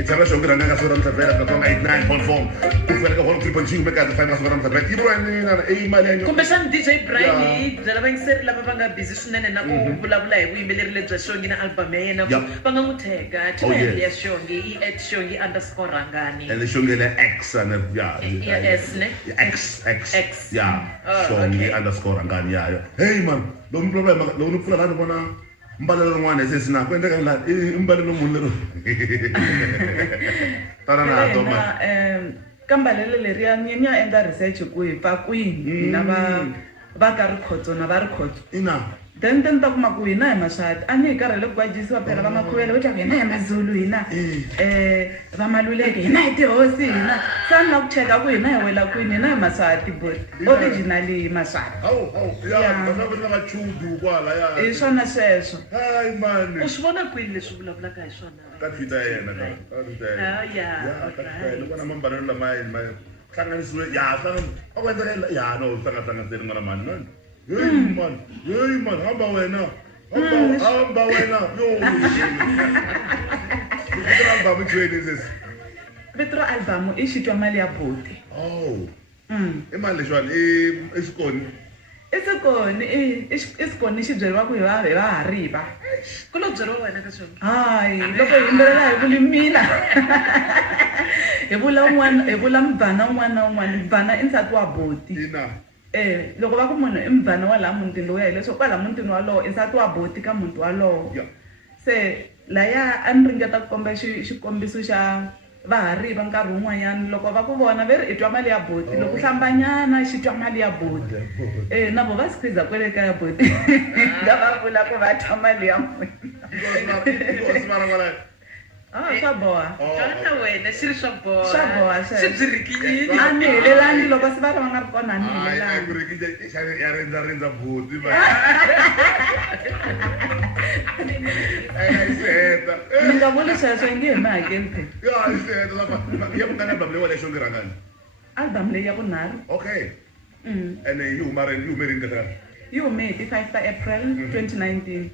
Itsara shonke ranga ka sora mhlabela ka tonga 89.4 kufela ka 3.2 mekati fana sora mhlabela ibrani na imali yanyo kumbe xana DJ Brian byela vayingiseri lava va nga busy swinene na ku vulavula hi vuyimbeleri lebyi Shongi na album ya yena va nga n'wi tega channel ya Shongi @Shongi_Rangani and Shongi le X and yes ne X Shongi_Rangani hey man lo problem lo nupfula lana bona mbalelo rin'wana sesina kwendeka la imbalelo munhu lero tana na toma kambalelo leriya ni ya endla research ku hi pfa kwini na va ka rikhotso na va rikhotso ina then ta kuma ku hina hi maswati a ni hi karhele ku gwajisiwa phela va makhuvele vo tlaku hina hi mazulu hina va maluleke hina hi tihosi hina sa ni la ku cheka ku hina hi wela kwini hina hi maswati but originally hi maswati ya bana va chudu kwala ya hi swona sweswo hayi mani u swi vona kwini leswi vulavulaka hi swona ka Twitter ya yena loko na mambalelo lama hlanganisiwe akwenzekela no hlangatlangateri nga na mani nani hey man hamba wena yo album trainings Petro album i xitwa mali ya boti imali lexwani esikoni isikoni xi byeriwa ku hi va hariva ku lo byeriwa wena ka Shongi hayi loko hi yimbelela hi vulimila hi vula mubvana un'wana na un'wana mubvana i nsati wa boti loko va ku munhu i mubvana wa laha mutini lowu ya hileswo kwala mutini walowo i nsati wa boti ka muti walowo se laya a ni ringeta ku komba xikombiso xa vahariva nkarhi wun'wanyana loko va ku vona ve ri i twa mali ya boti loko hlambanyana xi twa mali ya boti na vo va squeeza kwele ka ya boti nga va vula ku va twa mali ya n'wina swa boha na wena xi ri swa boha swi byi rikinyini a ni helelangi loko swi va ri va nga ri kona a ni helelangi ya rindza boti ni nga vuli sweswo yi nge hi mi hakeli phe ya mungana album leyi wa le Shongi_Rangani album leyi ya vunharhu okay and yi humerini kahle yi hume hi ti 5 ta April 2019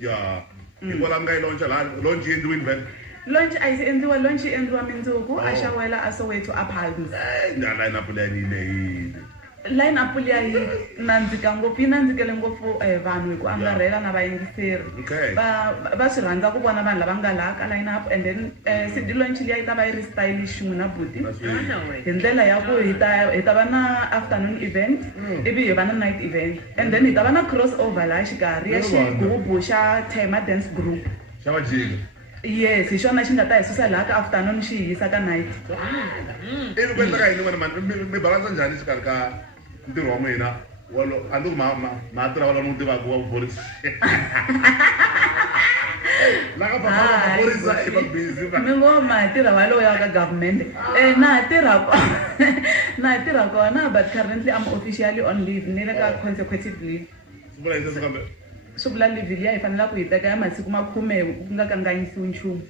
yi vola nga yi launch yi endliwini vele launch a yi se endliwa launch yi endliwa mindzuku a xawela a Soweto a Palms na line up leyi line up liya yi nandzika ngopfu yi nandzikele ngopfu vanhu hi ku angarhela na vayingiseri va swi rhandza ku vona vanhu lava nga laha ka line up and then CD launch liya yi ta va yi ri stylish xin'we na buti hi ndlela ya ku hi ta va na afternoon event ivi hi va na night event and then hi ta va na cross over laha xikarhi ya xigubu xa Tema dance group xa vajika yes hi xona xi nga ta hi susa laha ka afternoon xi hi yisa ka night ivi ku endleka yini n'wana mani mi balansa njhani xikarhi ka ntirho wa n'wina a ndi ku ma tirha wala n'wi tivaka wa vuphorisa laha ka maphorisa i va busy mi ngo ma hi tirha walowo ya ka government na ha tirha kona but currently I'm officially on leave ni le ka consecutive leave swi vula yini kambe swi vula leave liya hi fanela ku hi teka ya masiku 10 ku nga kanganyisiwi nchumu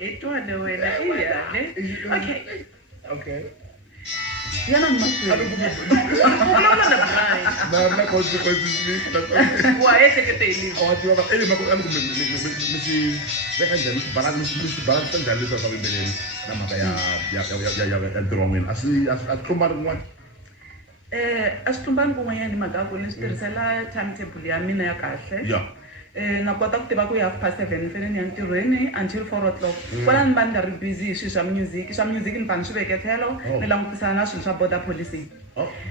itwane wena iyane okay yana na consequences wa ehlekete hi balance njhani leswi swa vuyimbeleri na mhaka ya ntirho wa n'wina a swi tlumbani kun'wana a swi tlumbani kun'wanyana hi mhaka ku ni swi tirhisela timetable ya mina ya kahle na kota ku tiva ku ya 7:30 fene ni ya ntirhweni until 4 o'clock kwala ni va ni nga ri busy hi swilo swa music ni fane swi veke tlhelo ni langutisana na swilo swa border policing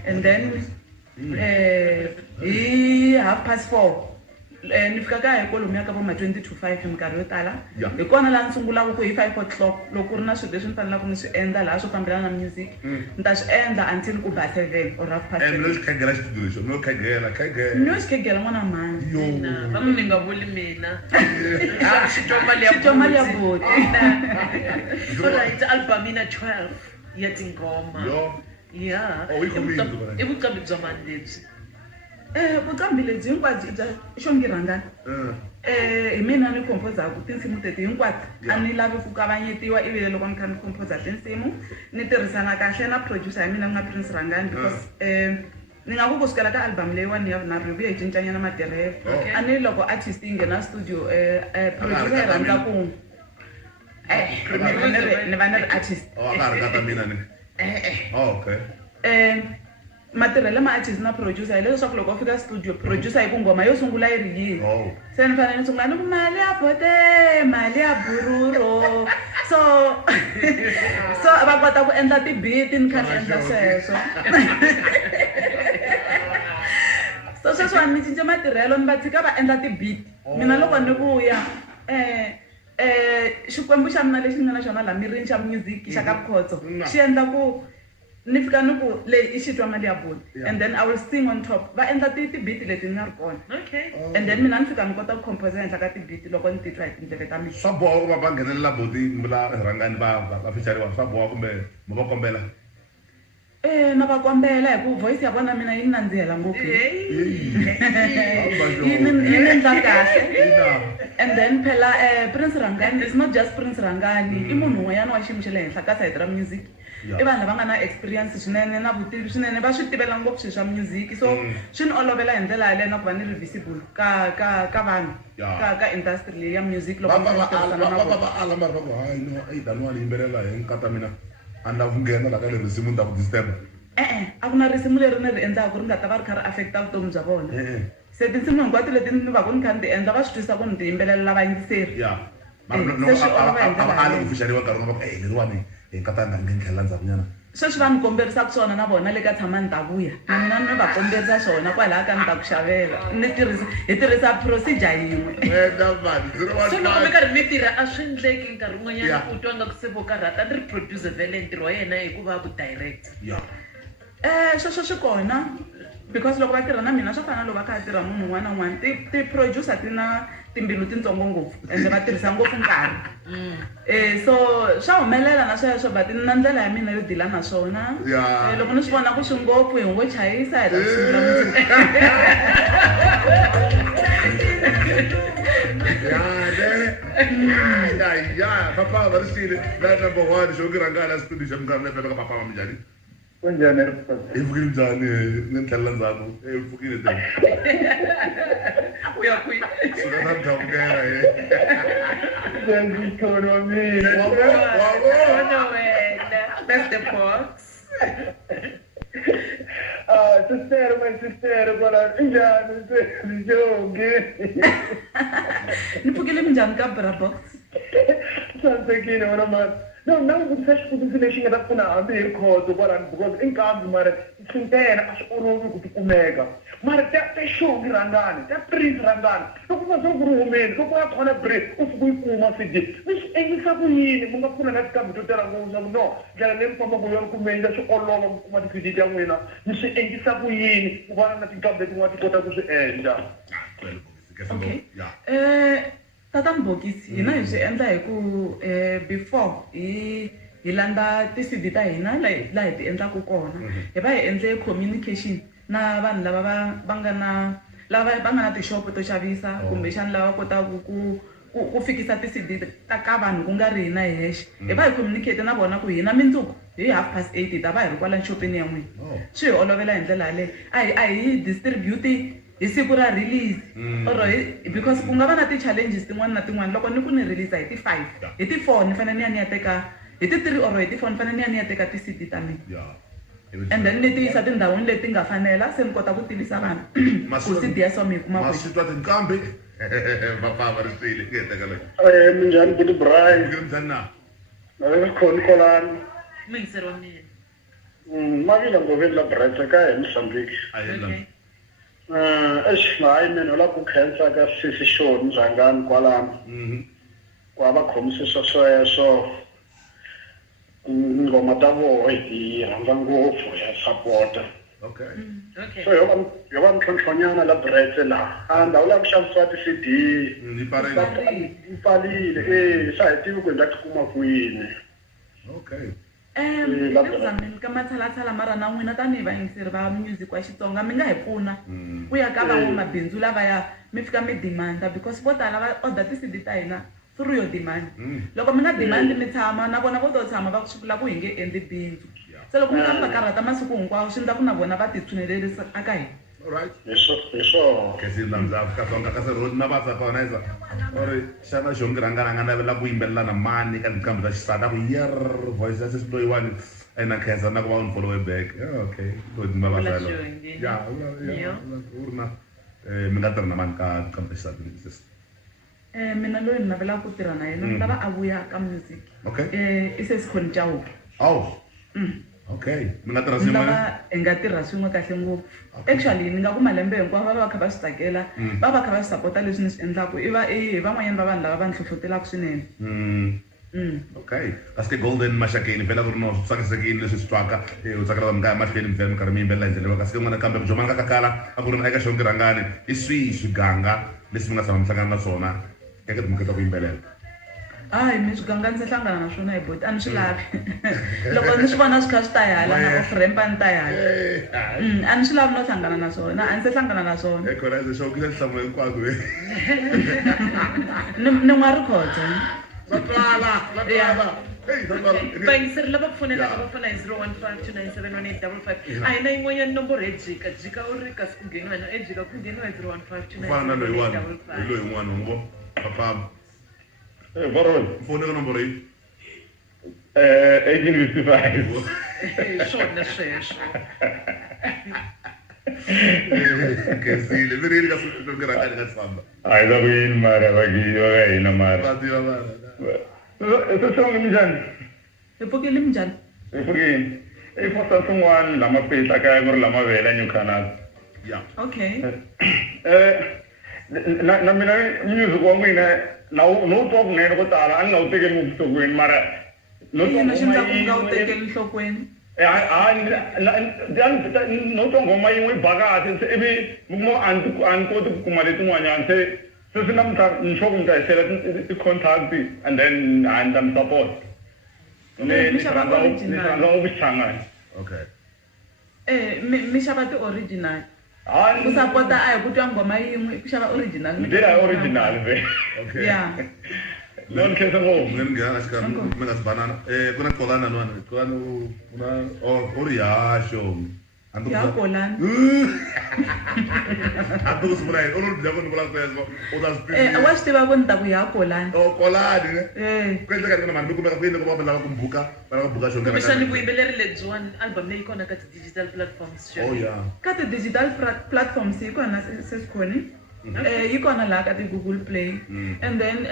and then hi 4:30 ni fika ka hi kolomu ya ka vo ma 20 to 5 hi minkarhi yo tala hi kona laha ni sungulaka ku hi 5 o'clock loko ku ri na swilo leswi ni fanelaka ni swi endla laha swo fambelana na music ni ta swi endla until ku ba 7 or 7:30 and leswi khegela xitudio lexo no khegela ni yo xi khegela n'wana mani va ku ni nga vuli mina xitwa mali ya boti alright album ina 12 ya tingoma i vuqambi bya mani lebyi vuqambi lebyi hinkwabyo bya Shongi_Rangani hi mina ni composaku tinsimu teti hinkwato a ni lavi ku kavanyetiwa ivi loko ni kha ni composa tinsimu ni tirhisana kahle na producer ya mina ku nga Prince Rangani because ni nga ku kusukela ka album leyiwani ya vunharhu hi vuye hi cincanyana matirhelo a ni loko artist yi nghena studio producer yi rhandza ku ni va ni ri artist a ka ha ri kata mina ni okay matirhelo ma artist na producer hi leswaku loko u fika studio producer yi ku ngoma yo sungula yi ri yini se ni fanele ni sungula ni ku mali ya bote mali ya bururo so va kota ku endla ti-beat ni kha ni endla sweswo so sweswiwani ni cince matirhelo ni va tshika va endla ti-beat mina loko ni vuya xikwembu xa mina lexi ni nga na xona laha mirini xa music xa ka Photso xi endla ku ni fika ni ku leyi i xitwa mali ya boli and then I will sing on top va endla ti-beat leti ni nga ri kona and then mina ni fika ni kota ku compose henhla ka ti-beat loko ni titwa hi tindleve ta mina swa boha ku va nghenelela boti la rhangani va fixeriwa swa boha kumbe ma va kombela na va kombela hi ku voice ya vona mina yi nandzihela ngopfu yi ni endla kahle and then phela Prince Rangani is not just Prince Rangani i munhu un'wanyana wa xiyimo xa le henhla ka side ra music i vanhu lava nga na experience swinene na vutivi swinene va swi tivela ngopfu swilo swa music so swi ni olovela hi ndlela yaleyo na ku va ni ri visible ka vanhu ka industry leyi ya music loko va ala mari va ku hayi no daniwani yimbelela hi nkata mina a ni la ku nghena la ka le risimu ni ta ku disturb a ku na risimu leri ni ri endlaku ri nga ta va ri kha ri affecta vutomi bya vona se tinsimu hinkwato leti ni va ku ni kha ni ti endla va swi twisisa ku ni ti yimbelela vayingiseri ali ku fixeriwa nkarhi nga va ku leriwani hi nkata nga nghenelela ndzhakunyana sweswi va ni komberisaka swona na vona le ka tshama ni ta vuya na mina ni va komberisa swona kwalaha ka ni ta ku xavela hi tirhisa procedure yin'we so loko mi karhi mi tirha a swi endleki nkarhi wun'wanyana u twa nga ku se vo karhata a ni ri producer vele ntirho wa yena hikuva ku direct sweswo swi kona because loko va tirha na mina swo fana na loko va kha tirha munhu un'wana na un'wana ti-producer ti na timbilu tintsongo ngopfu ende va tirhisa ngopfu nkarhi so swa humelela na sweswo but na ndlela ya mina yo dila na swona loko ni swi vona ku swi ngopfu hi ngo chayisa hi ta papa va ri xile na number 1 xo ki rhangana studio xa minkarhi leyi ka papa va minjhani kunjhani hi pfukile njhani ni tlhelela ndzhaku hi pfukile te u ya kwihi suka na ndhavukela ndzi wa mina wona wena that's the box sister kwala njhani njonge ni pfukile minjhani ka bra box sasekile wena mani no nanguvutisa xivutiso lexi nga ta pfuna hambi hi khoto kwalani because i nkambi mara swintena a swi olovi ku ti kumeka mara ta xongi rhangani ta Prince Rangani loko va ku ri humeni loko va khona break u fika yi kuma CD mi swi endlisa ku yini mu nga pfuna na tikambi to tala ngopfu swa ku no ndlela leyi mi fambaka yona ku menja swi olova ku kuma ti-CD ta n'wina mi swi endlisa ku yini ku vana na tikambi letin'wana ti kota ku swi endla tata Mbokisi hina hi swi endla hi ku before hi landza ti-CD ta hina laha hi ti endlaku kona hi va hi endle communication na vanhu lava va nga na tixopo to xavisa kumbexani lava kotaku ku fikisa ti-CD ta ka vanhu ku nga ri hina hi hexe hi va hi communicate na vona ku hina mindzuku hi 8:30 hi ta va hi ri kwala nxopeni ya n'wina swi hi olovela hi ndlela yaleyo a hi distribute hi siku ra release or because ku nga va na ti-challenges tin'wana na tin'wana loko ni ku ni release hi ti-5 hi ti-4 ni fanele ni ya teka hi ti-3 or hi ti-4 ni fanele ni ya teka ti-CD ta mina and then ni ti yisa tindhawini leti nga fanela se ni kota ku tivisa vanhu ku CD ya so mi yi kuma kwihi masitwa tinkambi papa va ri xile ku heteka leyi minjhani Billy Brian njhani na na khoni kolani mingiseri wa mina mavila ngoveni la Brian ka hi Mozambique hayi mina u lava ku khensa ka sisi Shoni Rangani kwalano ku va khomisisa sweswo ngoma ta voho hi rhandza ngopfu ya support so yo va ntlhontlhonyana la Bretse laha a ndhawu la ku xavisiwa ti-CD yi pfarile swa hi tivi ku hi nga tikuma kwini ni zamini ka matshalatshala mara na n'wina tanihi vayingiseri va music wa Xitsonga mi nga hi pfuna ku ya ka van'wamabindzu lavaya mi fika mi demanda because vo tala va order ti-CD ta hina through your demand loko mi nga demand mi tshama na vona vo to tshama va swi vula ku hi nge endli bindzu se loko mi kha mi va karhata masiku hinkwawo swi endla ku na vona va titshunelelisa aka hina. Alright. Hi swona. Ke swi ndza Afrika-Dzonga kasi na va tsaka wona isa or xana xongi rangana nga navela ku yimbelela na mani ka tinqambi ta xisata ku voice ya sesi loyiwani ena khensa na ku va unfollow back. Okay lo ndzi va sala ya urna mi nga tirha na mani ka tinqambi ta xisata leti. Mina loyi ni navelaka ku tirha na yena ni lava a vuya ka music. I Sesikhoni Chauke. Okay mi nga tirha Ni swin'we lava hi nga tirha swin'we kahle ngopfu. Actually ni nga ku malembe hinkwawo va kha va swi tsakela va kha va swi sapota leswi ni swi endlaku i van'wanyana va vanhu lava va ni hlohlotelaka swinene. Okay kasi ke Golden Mashakeni vhela ku ri no swi tsakisekile leswi swi twaka u tsakela mi nga ya mahlweni mi vhela mi karhi mi yimbelela hi ndlela kasi ke n'wana kambe ku jomana ka kakala a ku ri na eka xongi rhangani i swihi swiganga leswi mi nga tshama mi hlangana na swona eka timhaka ta ku yimbelela. Hayi mi swiganga ndzi hlangana na swona hi boti a ni swi lavi loko ni swi vona swi kha swi ta hala na off-ramp a ni ta hala a ni swi lavi no hlangana na swona a ni se hlangana na swona equalize xongi lexi hlamula hinkwako ni n'wa rikhodzo va twala vayingiseri lava pfunelaka va pfuna hi 015297185 a hi na yin'wanyana nomboro hi jika u ri kasi ku ngheniwa na ejika ku ngheniwa hi fana na loyiwani hi loyi n'wana u ngo papam Baron. mfoni ka nomboro yi 1855. swona sweswo kesile mi rini ka xongi rhangani ka tshamba Hayi da ku yini mara va hina mara. va tiva vana Se songi njani? hi pfukile minjhani Hi pfukini. I fosa swin'wana lama pita kaya ku ri lama vela New Canal. ya okay Na mina music wa n'wina no twa kunene ko tala a ni nga wu tekeli vuhlokweni mara no yini xi endlaku u nga wu tekeli nhlokweni no twa ngoma yin'we yi ba kahle se ivi mi kuma a ni koti ku kuma letin'wanyana se swi namuntlha ni sure ku mi ta hi sela ti-contact and then ni ta mi support ni rhandza vuxichangani. okay mi xava ti-original ku sapota a hi ku twa ngoma yin'we ku xava original ndlela original ve okay ya no ni khensa ngopfu mi nghena xika mi nga si banana ku na Xolani nwana Xolani una u ri haxo ya kolani a tu ku sivula yini u ri bya ku ni vula sweswo u ta swi wa swi tiva ku ni ta ku ya kolani Xolani ne ku endleka ni mani mi kumeka ku yini loko va lava ku buka va lava ku buka xongi kumbexani vuyimbeleri lebyiwani album leyi kona ka ti-digital platforms yeah ka ti-digital platforms yi kona Sesikhoni yi kona laha ka ti-Google Play and then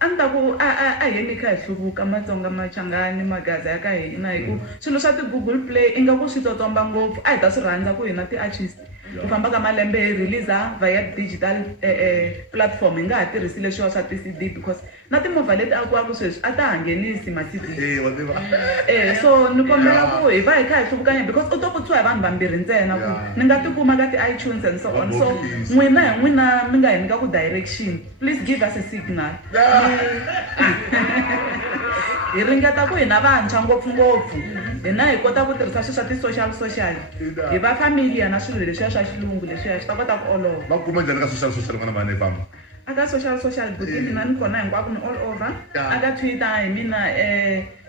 a ni ta ku a heni kha hi hluvuka Matsonga Machangani magaza ya ka hina hi ku swilo swa ti-Google Play i nga ku swi tsotsomba ngopfu a hi ta swi rhandza ku hina ti-artist ku famba ka malembe hi release via digital platform hi nga ha tirhisi leswiwa swa ti-CD because na timovha leti akiwaka sweswi a ta ha nghenisi ma-CD wa tiva so ni kombela ku hi va hi kha hi hluvukanya because u to pfutsiwa hi vanhu vambirhi ntsena ku ni nga tikuma ka ti-iTunes and so on so n'wina hi n'wina mi nga hi nyika ku direction please give us a signal hi ringeta ku hina vantshwa ngopfungopfu hina hi kota ku tirhisa swilo swa ti-social hi va familiar na swilo leswiya swa xilungu leswiya swi ta kota ku olova va kuma njhani ka social n'wana mani famba aka social buti mina ni kona hinkwako ni all over aka Twitter hi mina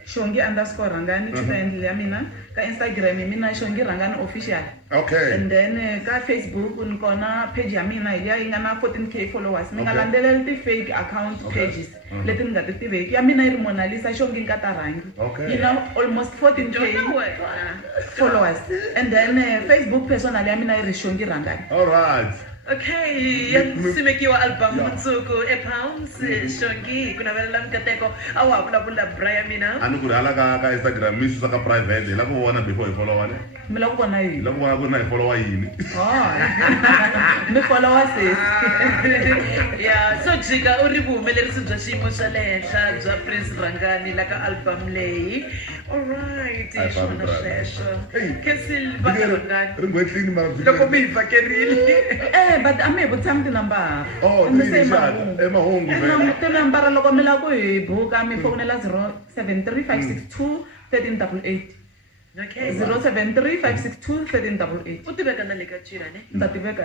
Shongi_Rangani Twitter handle ya mina ka Instagram hi mina Shongi Rangani official okay and then ka Facebook ni kona page ya mina yi nga na 14k followers ni nga landzeleli ti-fake account pages leti ni nga ti tiveki ya mina yi ri Mona Lisa Shongi Nkatarangi yi na almost 14k followers and then Facebook personal ya mina yi ri Shongi Rangani. all right okay ya simekiwa album mundzuku ePounds Shongi ku navelela mikateko a wa vulavula bra ya mina a ni ku ri hala ka Instagram mi susa ka private hi la ku vona before hi followana mi la ku vona yini la ku vona ku ri na hi followa yini mi followa sis ya so jika u ri vuhumelerisi bya xiyimo xa le henhla bya Prince Rangani la ka album leyi alright hi swona sweswo Kensil Rangani ri ngwetlini mara loko mi hi vakerile but a mi hi vutisa mi tinambara mahungu tinambara loko mi lava ku hi buka mi fonela 073 562 1388 okay 073 562 1388 u tiveka na le ka Twitter ne ni ta tiveka